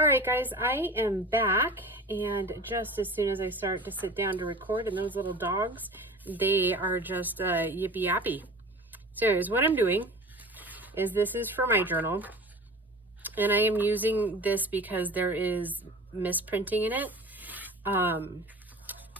All right, guys, I am back, and just as soon as I start to sit down to record, and those little dogs, they are just yippee yappy. So anyways, what I'm doing is this is for my journal, and I am using this because there is misprinting in it.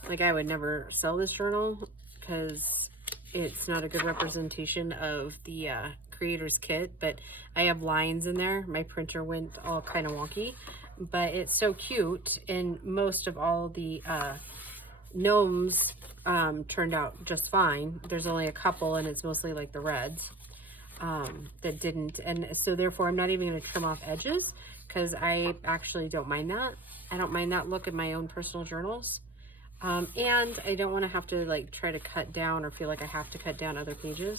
Like I would never sell this journal because it's not a good representation of the creator's kit, but I have lines in there. My printer went all kind of wonky, but it's so cute, and most of all the gnomes turned out just fine. There's only a couple, and it's mostly like the reds that didn't, and so therefore I'm not even going to trim off edges because I actually don't mind that. I don't mind that look in my own personal journals. And I don't want to have to like try to cut down or feel like I have to cut down other pages.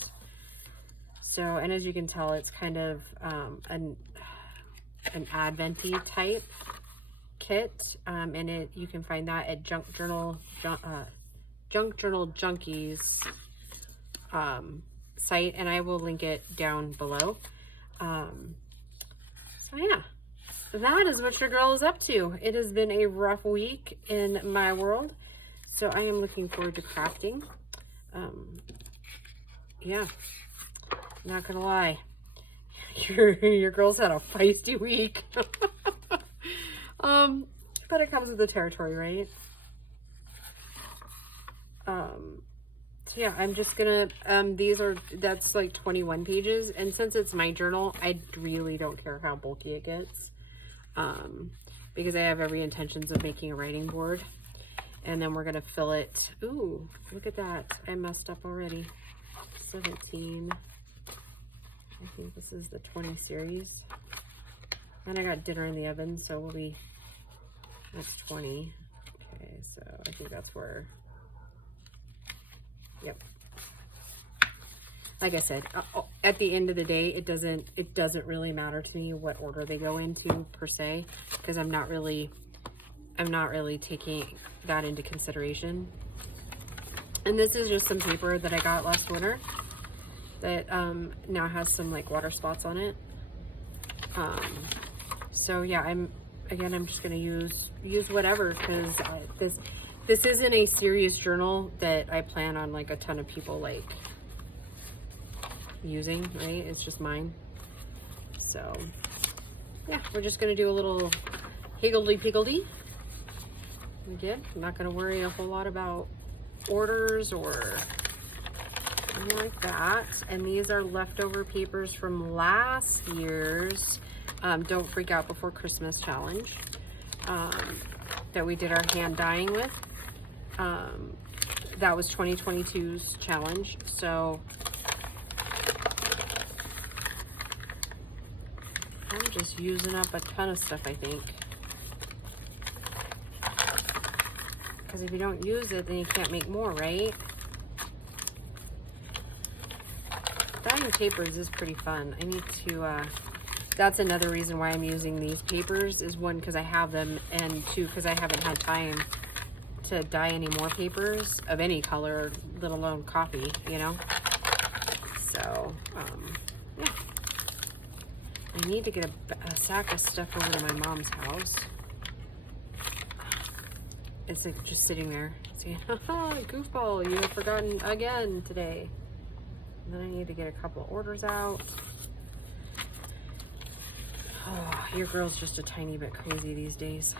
So, and as you can tell, it's kind of an Advent-y type kit, and you can find that at Junk Journal Junkies site, and I will link it down below. So yeah, that is what your girl is up to. It has been a rough week in my world, so I am looking forward to crafting. Yeah, not gonna lie, your girl's had a feisty week. But it comes with the territory, right? So yeah, I'm just gonna, that's like 21 pages, and since it's my journal, I really don't care how bulky it gets, because I have every intentions of making a writing board, and then we're gonna fill it. Ooh, look at that, I messed up already. 17, I think this is the 20 series, and I got dinner in the oven, so that's 20. Okay, so I think that's where, yep. Like I said, at the end of the day, it doesn't really matter to me what order they go into per se, because I'm not really taking that into consideration. And this is just some paper that I got last winter that now has some like water spots on it. So yeah, I'm just gonna use whatever, because this isn't a serious journal that I plan on like a ton of people like using, right? It's just mine. So yeah, we're just gonna do a little higgledy-piggledy. Again, I'm not gonna worry a whole lot about orders or anything like that. And these are leftover papers from last year's Don't Freak Out Before Christmas challenge that we did our hand dyeing with. That was 2022's challenge. So I'm just using up a ton of stuff, I think. Because if you don't use it, then you can't make more, right? Dyeing papers is pretty fun. I need to, that's another reason why I'm using these papers, is one, because I have them, and two, because I haven't had time to dye any more papers of any color, let alone coffee, you know? So, yeah. I need to get a sack of stuff over to my mom's house. It's like just sitting there saying, haha, goofball, you have forgotten again today. And then I need to get a couple orders out. Oh, your girl's just a tiny bit crazy these days.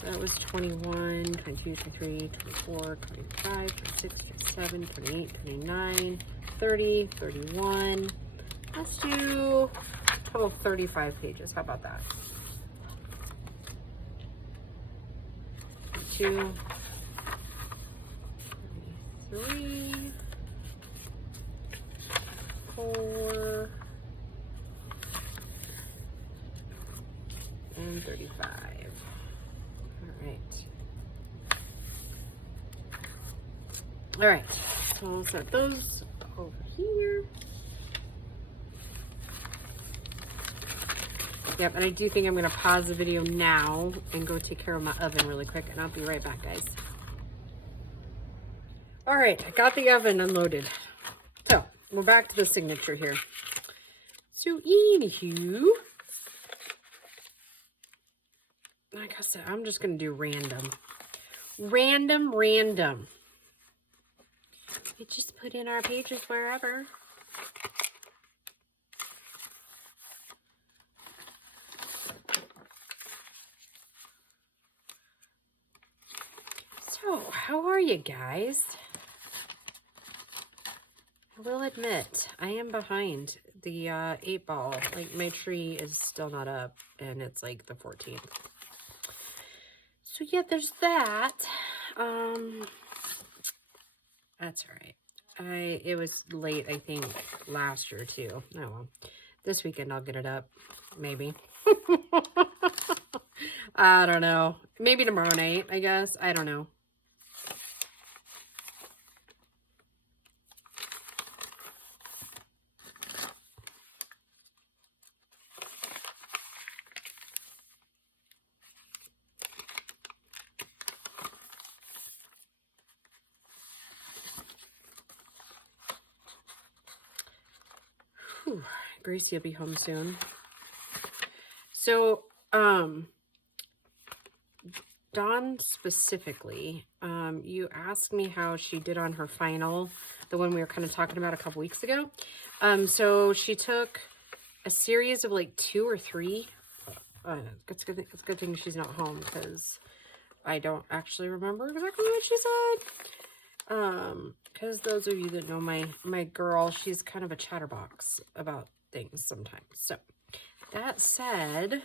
So that was 21, 22, 23, 24, 25, 26, 27, 28, 29, 30, 31. Let's do a total of 35 pages. How about that? 2, 3, 4, and 35. All right. All right. So we'll set those over here. Yep, and I do think I'm going to pause the video now and go take care of my oven really quick, and I'll be right back, guys. All right, I got the oven unloaded. So we're back to the signature here. So anywho, like I said, I'm just going to do random. Random. We just put in our pages wherever. So, how are you guys? I will admit, I am behind the 8-ball. Like, my tree is still not up, and it's like the 14th. So, yeah, there's that. That's all right. It was late, I think, last year, too. Oh, well. This weekend, I'll get it up. Maybe. I don't know. Maybe tomorrow night, I guess. I don't know. Whew. Gracie will be home soon. So, Dawn specifically, you asked me how she did on her final, the one we were kind of talking about a couple weeks ago. So she took a series of like 2 or 3. It's a good thing she's not home because I don't actually remember exactly what she said. Because those of you that know my girl, she's kind of a chatterbox about things sometimes. So that said,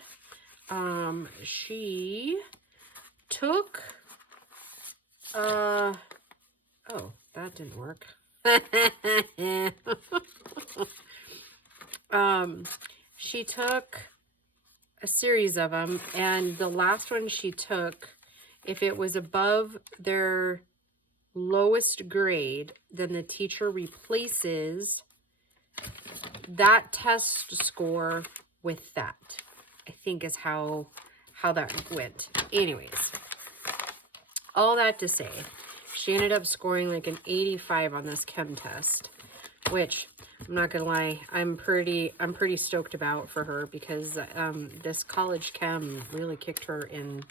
she took, oh, that didn't work. She took a series of them, and the last one she took, if it was above their lowest grade, then the teacher replaces that test score with that, I think is how that went. Anyways, all that to say, she ended up scoring like an 85 on this chem test, which I'm not gonna lie, I'm pretty stoked about for her, because this college chem really kicked her in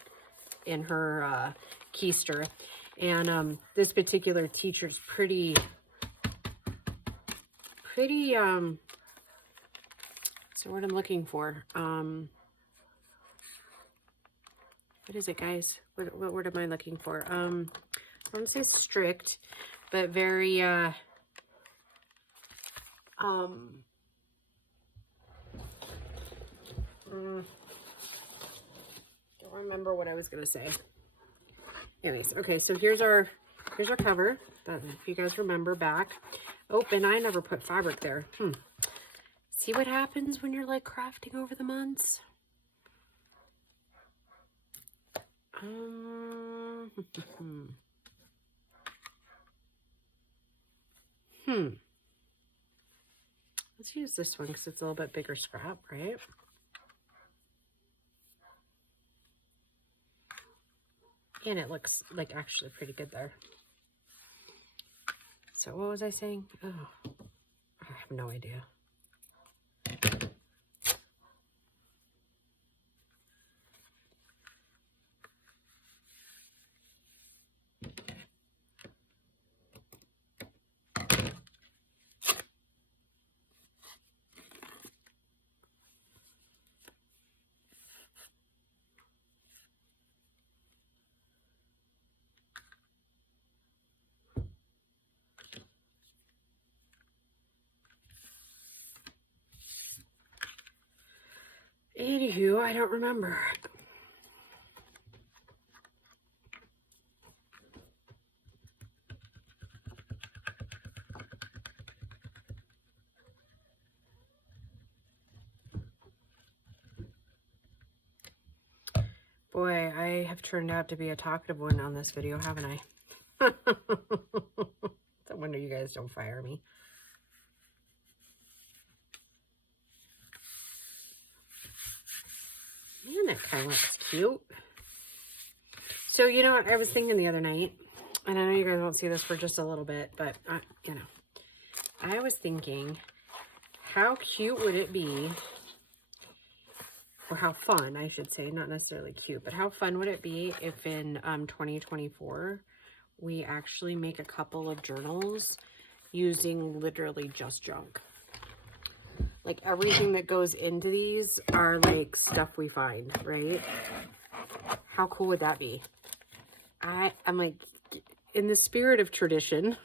her keister. And this particular teacher's pretty so what I'm looking for, what is it, guys? What word am I looking for? I want to say strict, but very, don't remember what I was gonna say. Anyways, okay, so here's our cover. If you guys remember back. Oh, and I never put fabric there. See what happens when you're like crafting over the months? Let's use this one because it's a little bit bigger scrap, right? And it looks like actually pretty good there. So what was I saying? Oh, I have no idea. Anywho, I don't remember. Boy, I have turned out to be a talkative one on this video, haven't I? No wonder you guys don't fire me. Man, that kind of looks cute. So, you know what I was thinking the other night, and I know you guys won't see this for just a little bit, but, you know, I was thinking, how cute would it be or how fun, I should say, not necessarily cute, but how fun would it be if in 2024 we actually make a couple of journals using literally just junk? Like everything that goes into these are like stuff we find, right? How cool would that be? I'm like, in the spirit of tradition,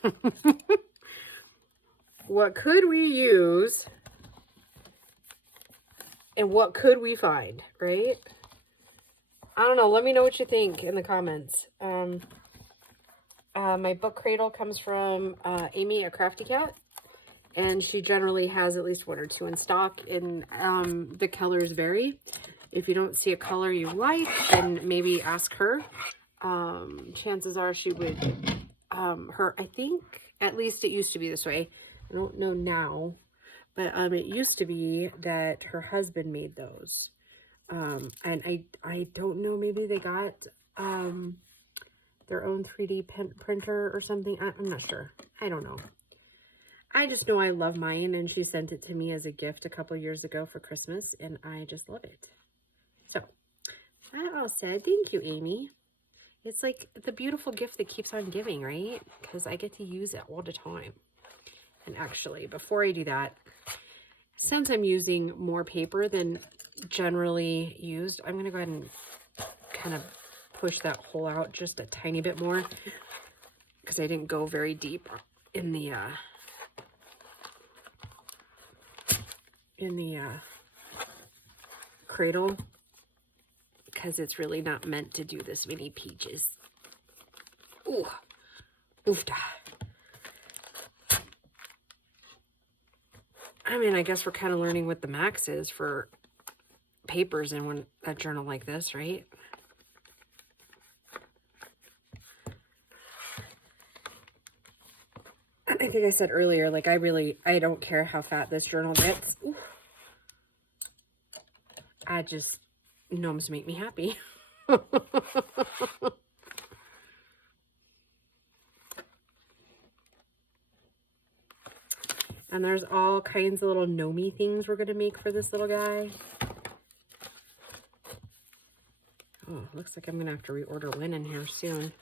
what could we use and what could we find, right? I don't know. Let me know what you think in the comments. My book cradle comes from Amy, a crafty cat. And she generally has at least 1 or 2 in stock, and the colors vary. If you don't see a color you like, then maybe ask her. Chances are she would, I think, at least it used to be this way. I don't know now, but it used to be that her husband made those. And I don't know, maybe they got their own 3D printer or something. I'm not sure. I don't know. I just know I love mine, and she sent it to me as a gift a couple years ago for Christmas, and I just love it. So, that all said, thank you, Amy. It's like the beautiful gift that keeps on giving, right? Because I get to use it all the time. And actually, before I do that, since I'm using more paper than generally used, I'm going to go ahead and kind of push that hole out just a tiny bit more, because I didn't go very deep in the cradle, because it's really not meant to do this many pages. Ooh, oofda. I mean, I guess we're kind of learning what the max is for papers in a journal like this, right? I think I said earlier, like I don't care how fat this journal gets. Ooh. Gnomes make me happy. And there's all kinds of little gnomey things we're going to make for this little guy. Oh, looks like I'm going to have to reorder linen here soon.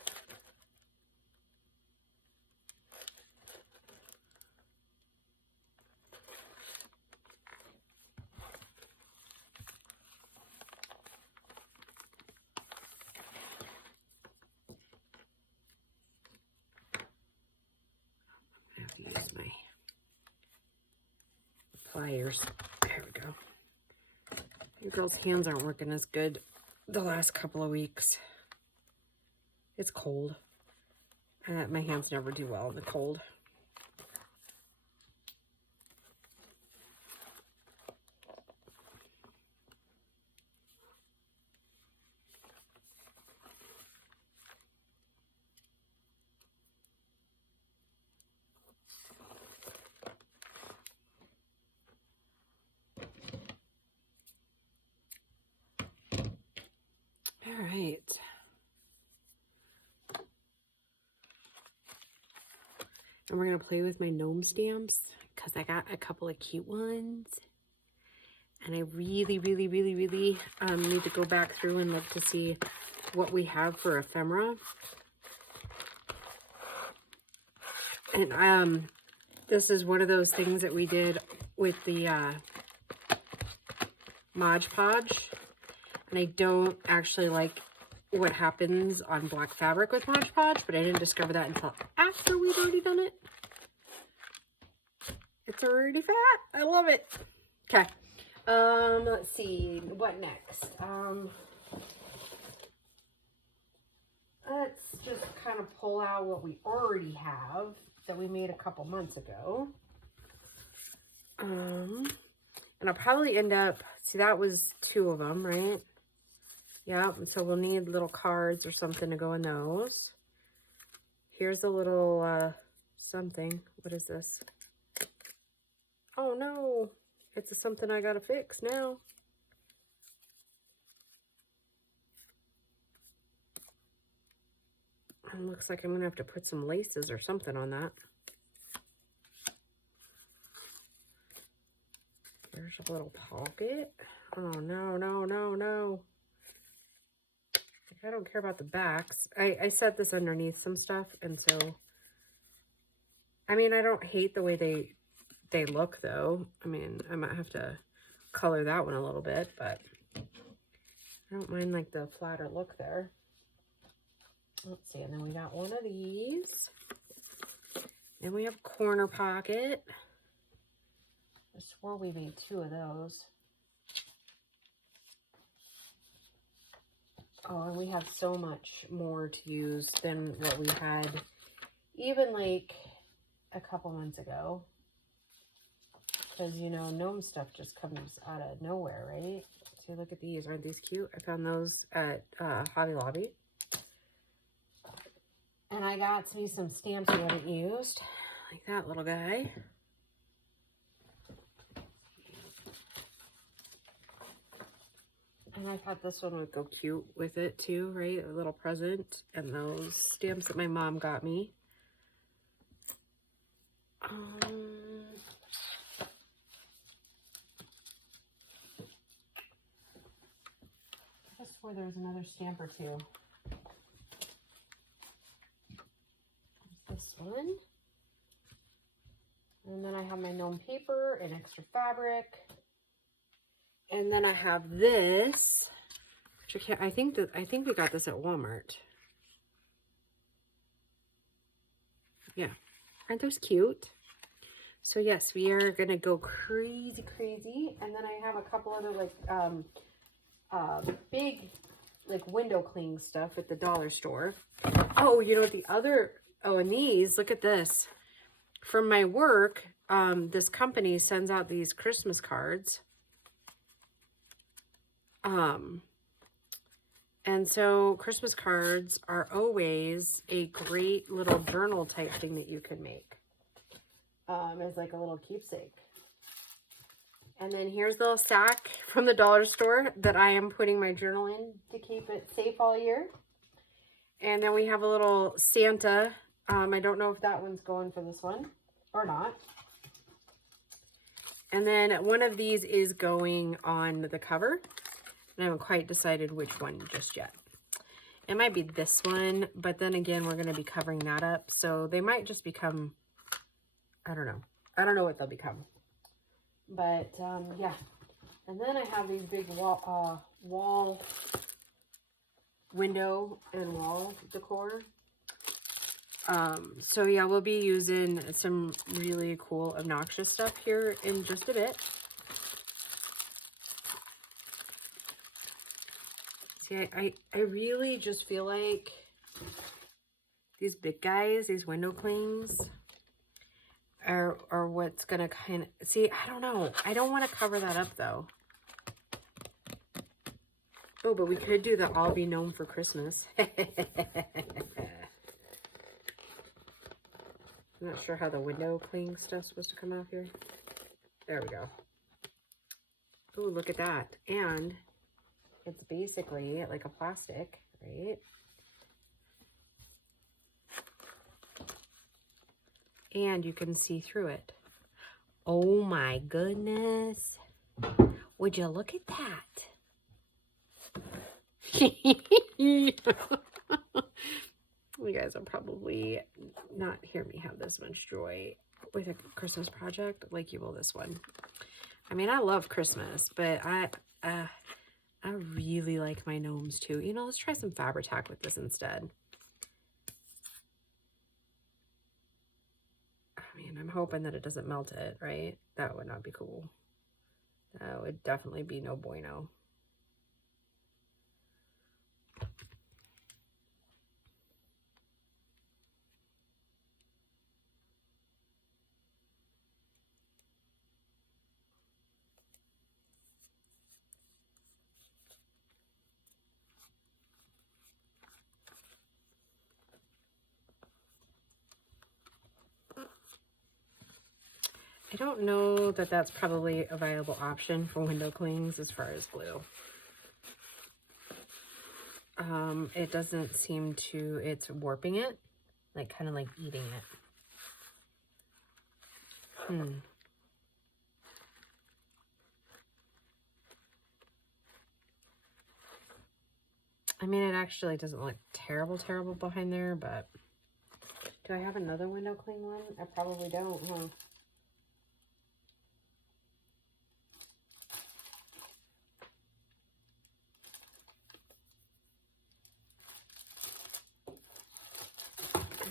I have to use my pliers. There we go. You girls' hands aren't working as good the last couple of weeks. It's cold. My hands never do well in the cold. All right. And we're going to play with my gnome stamps, because I got a couple of cute ones. And I really, really, really, really need to go back through and look to see what we have for ephemera. And this is one of those things that we did with the Mod Podge. And I don't actually like what happens on black fabric with Mod Podge, but I didn't discover that until after we'd already done it. It's already fat. I love it. Okay. Let's see. What next? Let's just kind of pull out what we already have that we made a couple months ago. And I'll probably end up, see, that was 2 of them, right? Yeah, so we'll need little cards or something to go in those. Here's a little something. What is this? Oh no, it's something I gotta fix now. It looks like I'm gonna have to put some laces or something on that. Where There's a little pocket. Oh, no, no, no, no. I don't care about the backs. I set this underneath some stuff, and so, I mean, I don't hate the way they look, though. I mean, I might have to color that one a little bit, but I don't mind, like, the flatter look there. Let's see, and then we got one of these. And we have corner pocket. I swore we made 2 of those. Oh, and we have so much more to use than what we had even like a couple months ago. Because, you know, gnome stuff just comes out of nowhere, right? See, look at these. Aren't these cute? I found those at Hobby Lobby. And I got me some stamps we haven't used. Like that little guy. And I thought this one would go cute with it too, right? A little present. And those stamps that my mom got me. I swore there was another stamp or 2. There's this one. And then I have my gnome paper and extra fabric. And then I have this, which I think we got this at Walmart. Yeah, aren't those cute? So yes, we are gonna go crazy, crazy. And then I have a couple other like big like window cling stuff at the dollar store. Oh, you know what the other? Oh, and these. Look at this. From my work, this company sends out these Christmas cards. And so Christmas cards are always a great little journal type thing that you can make, as like a little keepsake. And then here's the little sack from the dollar store that I am putting my journal in to keep it safe all year. And then we have a little Santa. I don't know if that one's going for this one or not. And then one of these is going on the cover. I haven't quite decided which one just yet. It might be this one, but then again, we're going to be covering that up. So they might just become, I don't know. I don't know what they'll become. But yeah. And then I have these big wall window and wall decor. So yeah, we'll be using some really cool, obnoxious stuff here in just a bit. See, I really just feel like these big guys, these window clings, are what's gonna kind of, see, I don't know. I don't want to cover that up though. Oh, but we could do the I'll be known for Christmas. I'm not sure how the window cling stuff's supposed to come off here. There we go. Oh, look at that. And it's basically like a plastic, right? And you can see through it. Oh my goodness. Would you look at that? You guys will probably not hear me have this much joy with a Christmas project like you will this one. I mean, I love Christmas, but I really like my gnomes too. You know, let's try some Fabri-Tac with this instead. I mean, I'm hoping that it doesn't melt it, right? That would not be cool. That would definitely be no bueno. I don't know that that's probably a viable option for window clings as far as glue. It doesn't seem to, it's warping it, like kind of like eating it. I mean, it actually doesn't look terrible, terrible behind there, but do I have another window clean one? I probably don't, huh?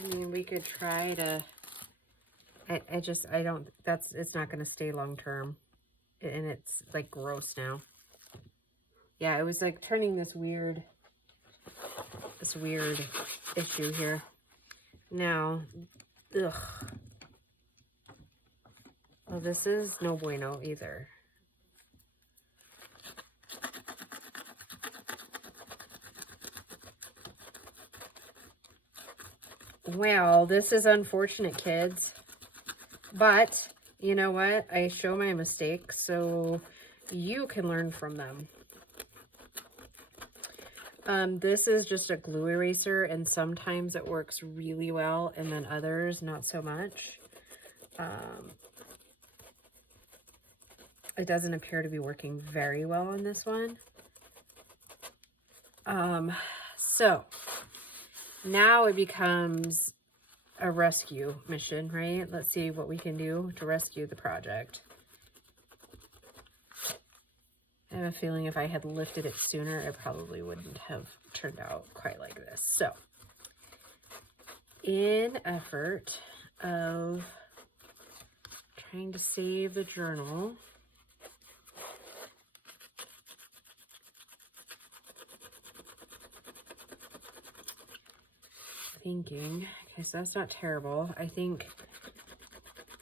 I mean, we could try to, I don't, it's not going to stay long term. And it's like gross now. Yeah, it was like turning this weird issue here. Now, ugh. Well, this is no bueno either. Well, this is unfortunate, kids. But, you know what? I show my mistakes so you can learn from them. This is just a glue eraser, and sometimes it works really well, and then others not so much. It doesn't appear to be working very well on this one. So now it becomes a rescue mission, right? Let's see what we can do to rescue the project. I have a feeling if I had lifted it sooner, it probably wouldn't have turned out quite like this. So, in effort of trying to save the journal, thinking, okay, so that's not terrible. I think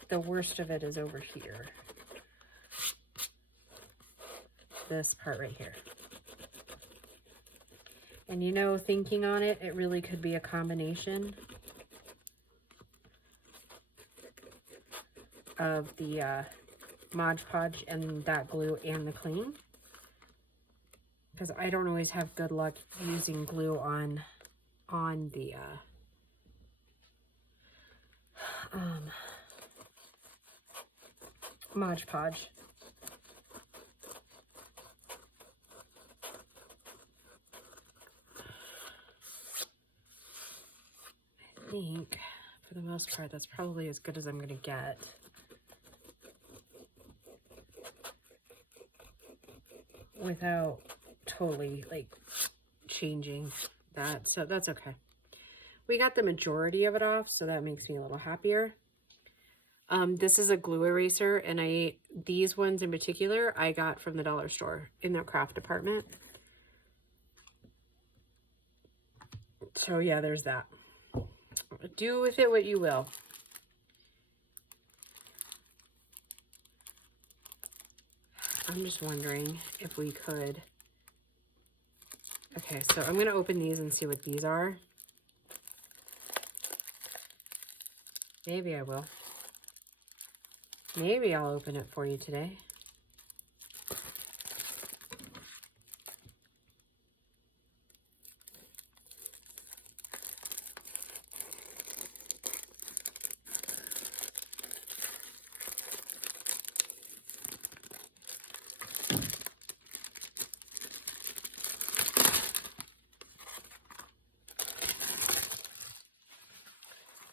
the worst of it is over here. This part right here. And you know, thinking on it, it really could be a combination of the Mod Podge and that glue and the cling. Because I don't always have good luck using glue on the Mod Podge. I think, for the most part, that's probably as good as I'm going to get. Without totally, like, changing that. So that's okay. We got the majority of it off, so that makes me a little happier. This is a glue eraser, and these ones in particular, I got from the dollar store in their craft department. So yeah, there's that. Do with it what you will. I'm just wondering if we could. Okay, so I'm going to open these and see what these are. Maybe I will. Maybe I'll open it for you today.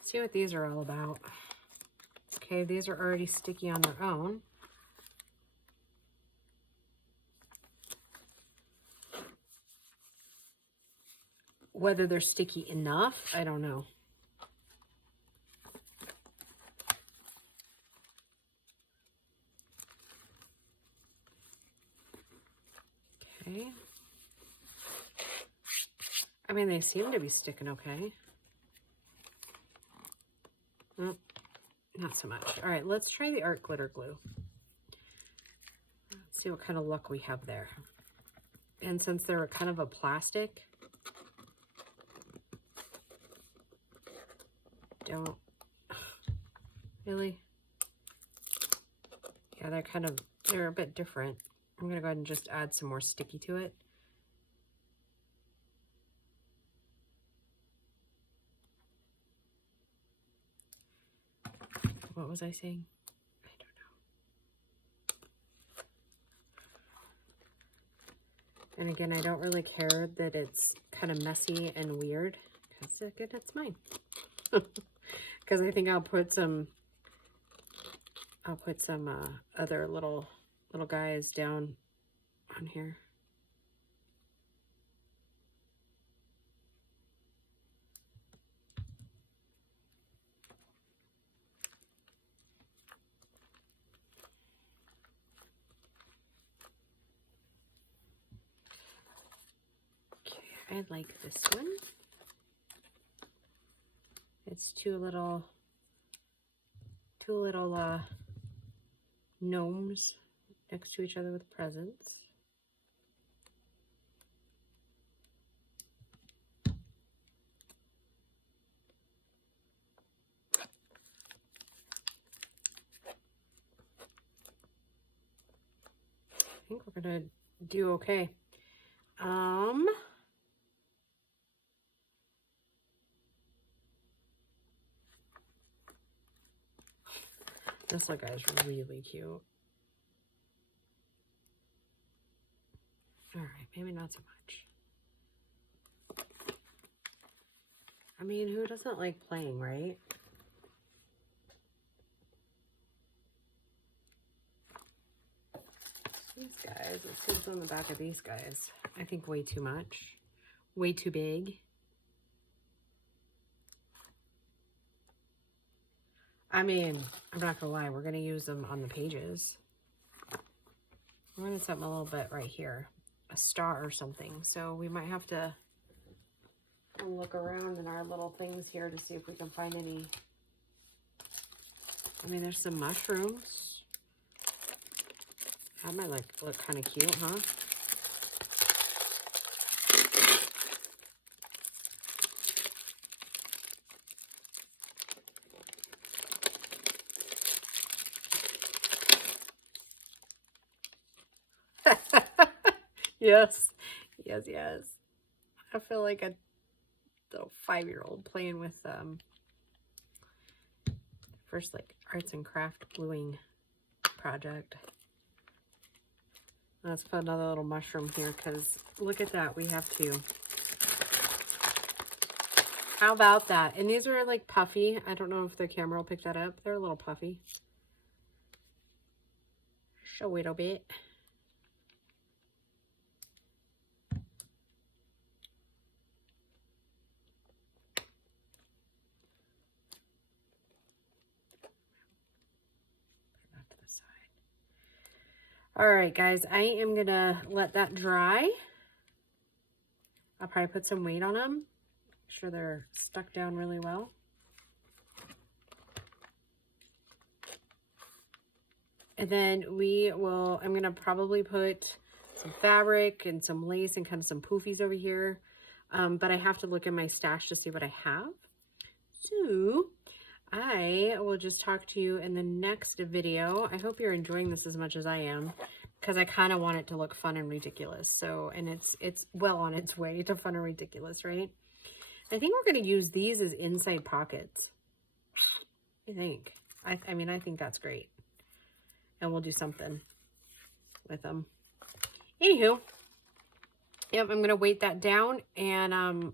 See what these are all about. Okay, these are already sticky on their own. Whether they're sticky enough, I don't know. Okay. I mean, they seem to be sticking okay. Nope, not so much. All right, let's try the art glitter glue. Let's see what kind of luck we have there. And since they're kind of a plastic, don't really. Yeah, they're a bit different. I'm gonna go ahead and just add some more sticky to it. What was I saying? I don't And again, I don't really care that it's kind of messy and weird, because again, it's mine. Because I think I'll put some other little guys down on here. Okay, I like this one. It's two little gnomes next to each other with presents. I think we're gonna do okay. This little guy's really cute. All right, maybe not so much. I mean, who doesn't like playing, right? These guys, let's see what's on the back of these guys. I think way too much. Way too big. I mean, I'm not gonna lie, we're gonna use them on the pages. I wanted something a little bit right here. A star or something. So we might have to look around in our little things here to see if we can find any. I mean, there's some mushrooms. That might look kind of cute, huh? Yes. Yes, yes. I feel like a 5-year-old playing with first like arts and craft gluing project. Let's put another little mushroom here because look at that. We have to. How about that? And these are like puffy. I don't know if the camera will pick that up. They're a little puffy. Show it a bit. All right, guys, I am gonna let that dry. I'll probably put some weight on them. Make sure they're stuck down really well. And then I'm gonna probably put some fabric and some lace and kind of some poofies over here. But I have to look in my stash to see what I have. So I will just talk to you in the next video. I hope you're enjoying this as much as I am, because I kind of want it to look fun and ridiculous. So, and it's well on its way to fun and ridiculous, right? I think we're going to use these as inside pockets. I think. I mean, I think that's great. And we'll do something with them. Anywho, yep, I'm going to weight that down, and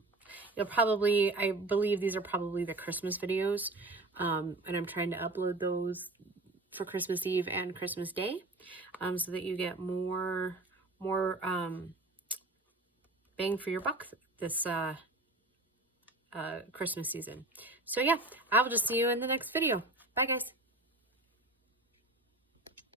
you'll probably, I believe these are probably the Christmas videos. And I'm trying to upload those for Christmas Eve and Christmas Day, so that you get more bang for your buck this Christmas season. So yeah, I will just see you in the next video. Bye, guys.